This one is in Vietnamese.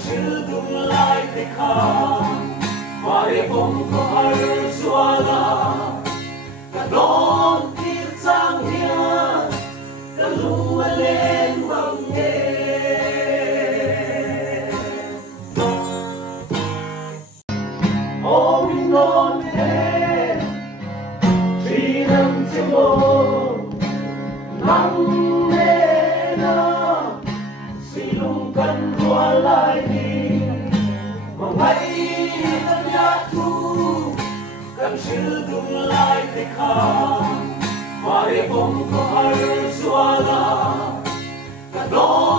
sự tương lai thì khác mà để không có hai xóa la cả đón tiết sang hiên cả lũ lên bằng nghề ô mình non thế chỉ nằm trên bờ nắng nề na si lung cần qua lại đi mà ngay tất nhà thu cần sự tương lai thì khác mà để không có hai xóa la cả đó